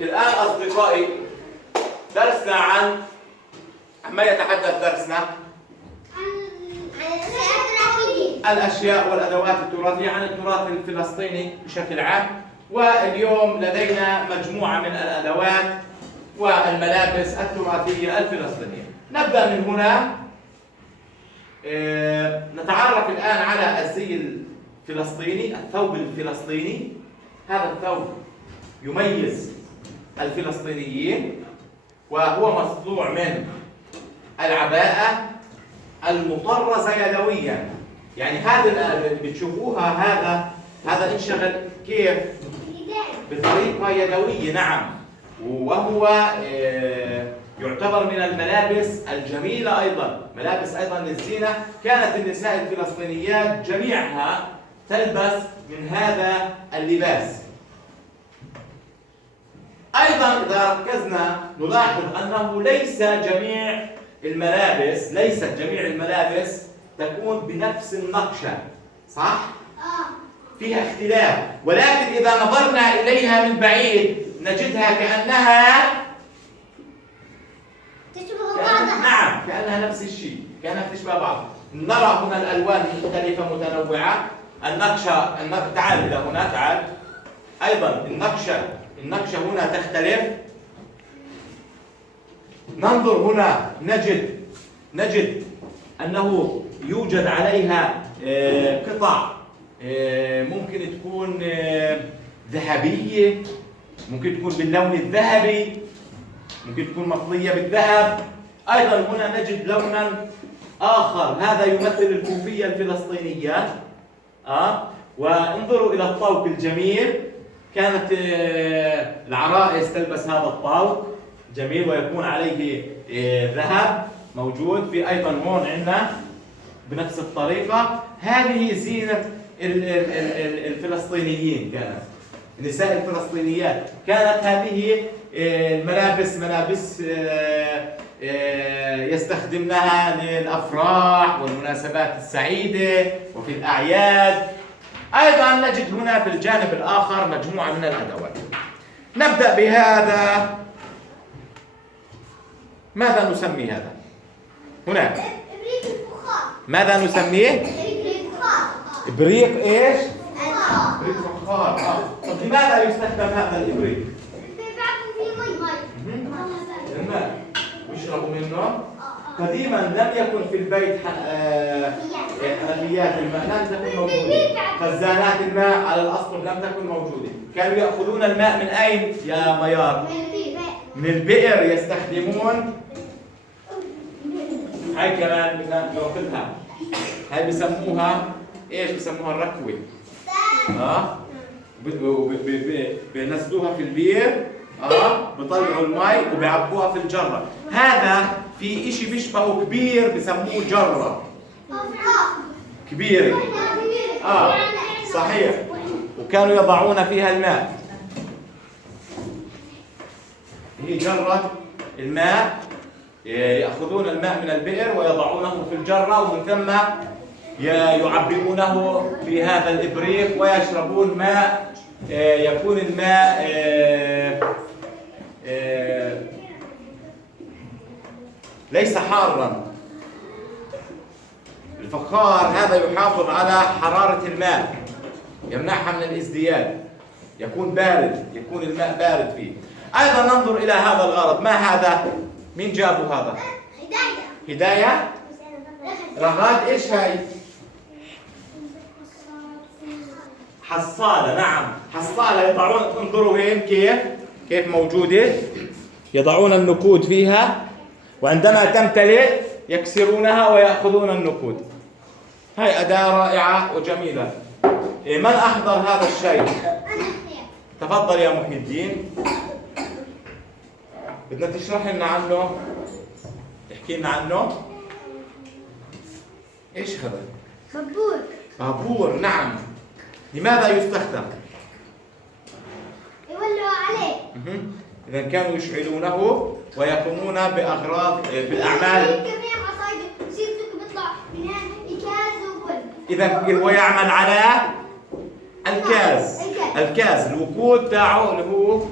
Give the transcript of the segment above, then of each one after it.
الآن أصدقائي درسنا عن ما يتحدث درسنا الأشياء والأدوات التراثية عن التراث الفلسطيني بشكل عام. واليوم لدينا مجموعة من الأدوات والملابس التراثية الفلسطينية. نبدأ من هنا. نتعرف الآن على الزي الفلسطيني، الثوب الفلسطيني. هذا الثوب يميز الفلسطينيين وهو مصنوع من العباءة المطرزة يدويا. يعني هذا اللي بتشوفوها هذا انشغل كيف؟ بطريقة يدوية. نعم. وهو يعتبر من الملابس الجميلة أيضا، ملابس أيضا للزينة. كانت النساء الفلسطينيات جميعها تلبس من هذا اللباس. أيضا إذا ركزنا نلاحظ أنه ليست جميع الملابس تكون بنفس النقشة، صح؟ فيها اختلاف، ولكن إذا نظرنا إليها من بعيد نجدها كأنها تشبه بعضها. نعم، كأنها نفس الشيء، كأنها تشبه بعض. نرى هنا الألوان مختلفة متنوعة. النقشة تعال إلى هنا، تعال. أيضا النقشة هنا تختلف. ننظر هنا نجد أنه يوجد عليها قطع ممكن تكون ذهبية، ممكن تكون باللون الذهبي، ممكن تكون مطلية بالذهب. أيضا هنا نجد لونا آخر، هذا يمثل الكوفية الفلسطينية. وانظروا إلى الطوق الجميل. كانت العرائس تلبس هذا الطوق جميل ويكون عليه ذهب موجود. في أيضا هون عندنا بنفس الطريقة. هذه زينة الفلسطينيين، كانت النساء الفلسطينيات كانت هذه ملابس يستخدمنها للأفراح والمناسبات السعيدة وفي الأعياد. أيضا نجد هنا في الجانب الآخر مجموعة من الأدوات. نبدأ بهذا. ماذا نسمي هذا؟ هنا ماذا نسميه؟ إبريق إيش؟ إبريق فخار. طب لماذا يستخدم هذا الإبريق؟ الماء يشرب منه. قديما لم يكن في البيت حنفيات الماء، لم تكن موجودة. خزانات الماء على الأصل لم تكن موجودة. كانوا يأخذون الماء من أين يا ميار؟ من البئر. يستخدمون هاي كمان بدنا ناخذها. هاي بسموها ايش؟ بسموها الركوة. بينزلوها في البير. بيطلعوا المي وبيعبوها في الجرة. هذا في اشي بيشبهه كبير بسموه جرة كبيرة. صحيح. وكانوا يضعون فيها الماء. هي جرة الماء. يأخذون الماء من البئر ويضعونه في الجرة، ومن ثم يعبئونه في هذا الإبريق ويشربون ماء. يكون الماء ليس حارا. الفخار هذا يحافظ على حرارة الماء، يمنعها من الازدياد، يكون بارد، يكون الماء بارد فيه. أيضا ننظر إلى هذا الغرض. ما هذا؟ مين جابوا هذا؟ هداية؟ رغاد. إيش هاي؟ حصالة. نعم، حصالة. يضعون، انظروا وين كيف موجودة. يضعون النقود فيها، وعندما تمتلئ يكسرونها ويأخذون النقود. هاي أداة رائعة وجميلة. من أحضر هذا الشيء؟ تفضل يا محي الدين. بدنا تشرح لنا عنه، تحكي لنا عنه. ايش هذا؟ بابور. نعم. لماذا يستخدم؟ يولعوا عليه. إذا كانوا يشعلونه ويقومون بأغراض بالأعمال. إذا هو يعمل على الكاز. الكاز، الوقود تاعه اللي هو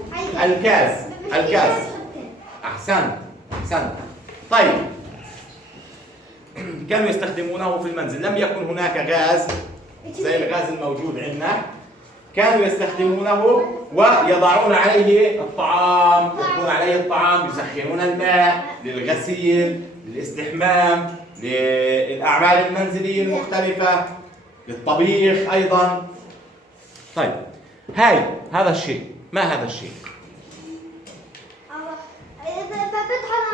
الكاز. الكاز. احسنت. احسنت. طيب كانوا يستخدمونه في المنزل، لم يكن هناك غاز زي الغاز الموجود عندنا، كانوا يستخدمونه ويضعون عليه الطعام، يحطون عليه الطعام، يسخنون الماء للغسيل، للاستحمام، للأعمال المنزلية المختلفة، للطبيخ أيضا. طيب هذا الشيء، ما هذا الشيء؟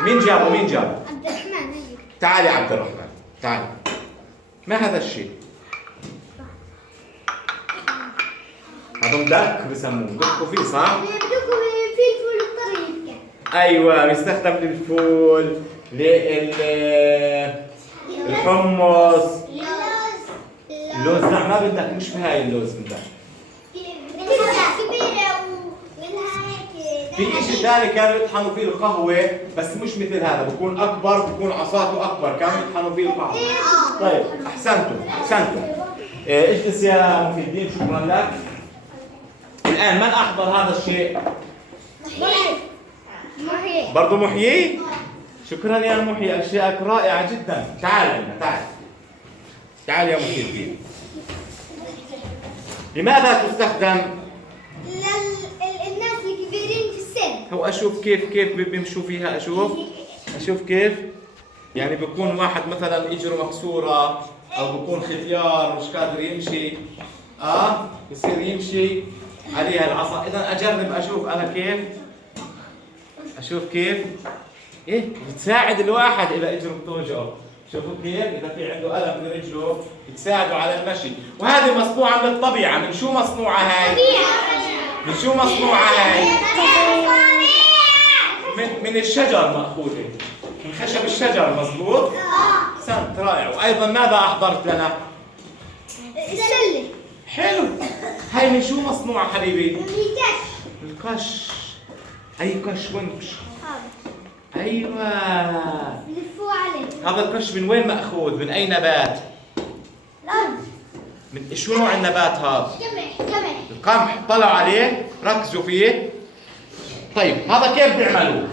مين جابه؟ مين جابه؟ عبد الرحمن. تعال يا عبد الرحمن، تعال. ما هذا الشيء؟ هذا مدق بسموه، بدقوا فيه صح؟ بدقوا فيه الفول الطري. ايوه بيستخدم للفول، الحمص. اللوز لا ما بدك، مش بهاي اللوز بدك. في شيء ثاني كانوا يطحنوا فيه القهوة، بس مش مثل هذا، بكون أكبر، بكون عصاته أكبر، كانوا يطحنوا فيه القهوة. طيب أحسنتم أحسنتم. اجلس يا محي الدين، شكرا لك. الآن من أحضر هذا الشيء؟ محيي. برضه محيي؟ شكرا يا محيي، أشياءك رائعة جدا. تعال عندنا، تعال. تعال يا محي الدين. لماذا تستخدم؟ للناس الكبيرين في السن. هو أشوف كيف بيمشوا فيها، أشوف كيف. يعني بيكون واحد مثلا إجره مكسورة، أو بيكون ختيار مش قادر يمشي، يصير يمشي عليها العصا. إذا أجرب أشوف أنا كيف. أشوف كيف. بتساعد الواحد إذا إجره بتوجعه. شوفوا كيف إذا في عنده ألم برجله بتساعده على المشي. وهذه مصنوعة من الطبيعة. من شو مصنوعة هاي؟ من شو مصنوعة هاي؟ من الشجر مأخوذة، من خشب الشجر. مظبوط؟ أحسنت، رائع. وأيضا ماذا أحضرت لنا؟ السلة. حلو. هاي من شو مصنوعة حبيبي؟ من الكش. القش. أي قش؟ وين قش؟ أيوة. بلفوه عليه. هذا القش من وين مأخوذ؟ من أي نبات؟ الأرض. من شو نوع النبات هذا؟ قمح. القمح. طلعوا عليه، ركزوا فيه. طيب هذا كيف بيعملوه؟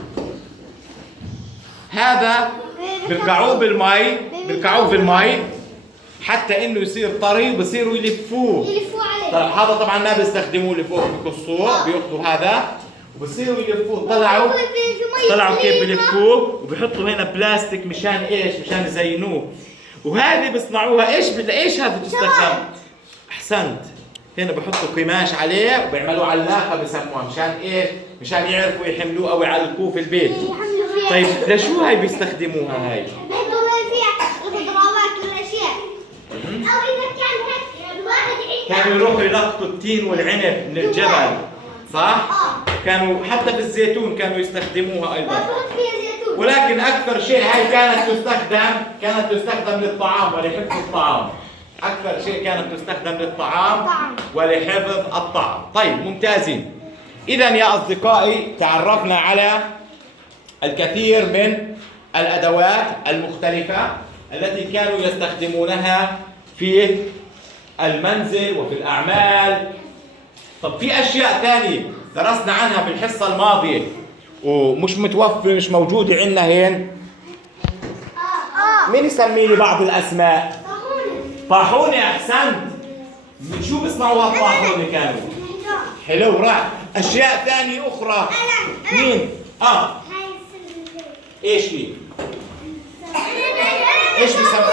هذا بيركعوه بالمي حتى انه يصير طري، بصيروا يلفوه عليه. طيب هذا طبعا ما بيستخدموه اللي فوق، بقصوه، بياخذوا هذا وبصيروا يلفوه. طلعوا كيف بيلفوه، وبيحطوا هنا بلاستيك مشان ايش؟ مشان يزينوه. وهذه بيصنعوها ايش هذا بتستخدم؟ احسنت. هنا بحطوا قماش عليه وبيعملوا علاقه بسموها، مشان ايش؟ مشان يعرفوا يحملوه او يعلقوه في البيت. طيب لشو هاي بيستخدموها هاي؟ بيحطوا فيها الخضروات والاشياء. او اذا كان هيك الواحد كانوا يروحوا يلقطوا التين والعنب من الجبل، صح؟ كانوا حتى في الزيتون كانوا يستخدموها ايضا. بحط فيها زيتون. ولكن اكثر شيء هاي كانت تستخدم للطعام ولحفظ الطعام. أكثر شيء كانت تستخدم للطعام ولحفظ الطعام. طيب ممتازين. إذا يا أصدقائي تعرفنا على الكثير من الأدوات المختلفة التي كانوا يستخدمونها في المنزل وفي الأعمال. طب في أشياء ثانية درسنا عنها بالحصة الماضية ومش متوفرة، مش موجودة عندنا هين. مين يسمي لي بعض الأسماء؟ طاحونة. أحسنت. من شو بيصنعوها الطاحونة كانوا؟ حلو، رائع. أشياء ثانية أخرى. مين؟ إيش هي؟ إيش بيسموه؟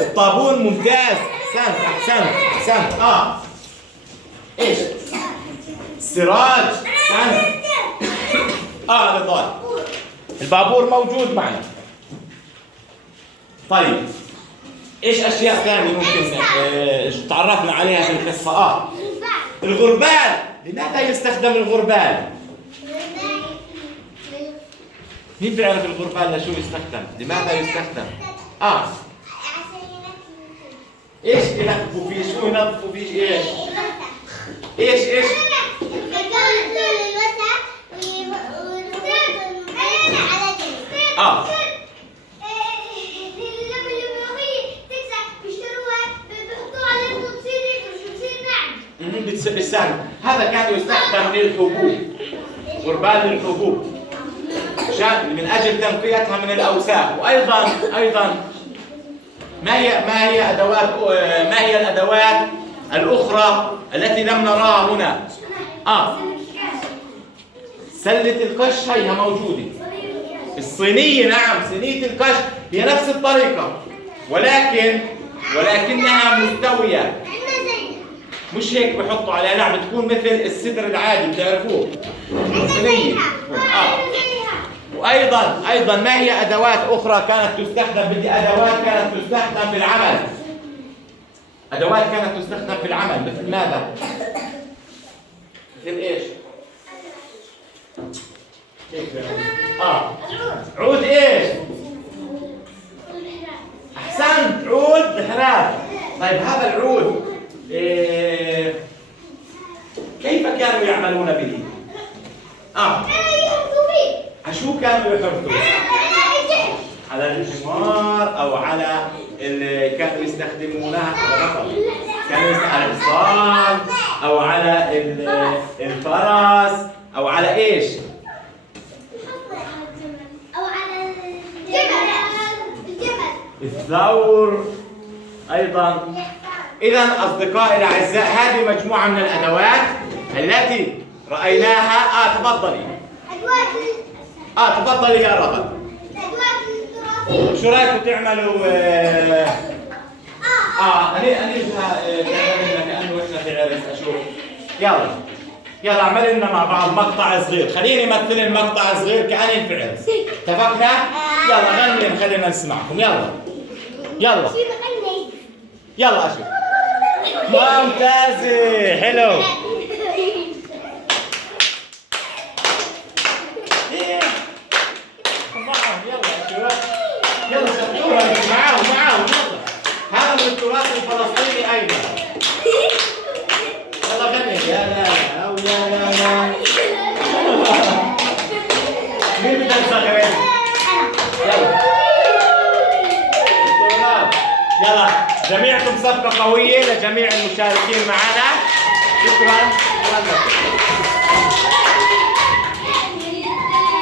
الطابون. ممتاز. أحسنت. إيش؟ السراج. أحسنت. رضوان. البابور موجود معنا. طيب ايش اشياء ثانيه ممكن تعرفنا عليها في القصه؟ الغربال. لماذا يستخدم الغربال؟ مين بيعرف الغربال لشو يستخدم؟ لماذا يستخدم؟ ايش ينظفوا فيه؟ شو ينظفوا فيه؟ ايش؟ بيساعدوا للحبوب، غربال للحبوب من أجل تنقيتها من الأوساخ. وأيضا ما هي الأدوات الأخرى التي لم نراها هنا؟ سلة القش هي موجودة. الصينية، نعم، صينية القش هي نفس الطريقة، ولكنها مستوية، مش هيك بحطوا عليها، لا، بتكون مثل السدر العادي، بتعرفوه الصينية. وأيضا ما هي أدوات أخرى كانت تستخدم؟ بدي أدوات كانت تستخدم في العمل. أدوات كانت تستخدم في العمل مثل ماذا؟ مثل إيش؟ عود إيش؟ أحسنت، عود بحراف. طيب هذا العود كيف كانوا يعملون به؟ شو كانوا يحرثوا؟ على الحمار أو على اللي كانوا يستخدمونها كانوا يستخدمون على الحصان أو على الفرس أو على إيش؟ أو على الجمل. الثور أيضا. إذا أصدقائي الأعزاء، هذه مجموعة من الأدوات التي رأيناها. تفضلي. تفضلي يا رغد. شو رايكم تعملوا كأنه احنا في عرس. اشوف. يلا اعمل لنا مع بعض مقطع صغير. خليني امثل المقطع صغير كأني في عرس. اتفقنا؟ يلا غني، خلينا نسمعكم. يلا اشوف. ممتازة، حلو. يلا شطورة، معاهم. هذا من التراث الفلسطيني أيضا. يلا غني. يا لا. مين بدك صغيرين؟ يلا جميعكم صفقة قوية لجميع المشاركين معنا. شكرا.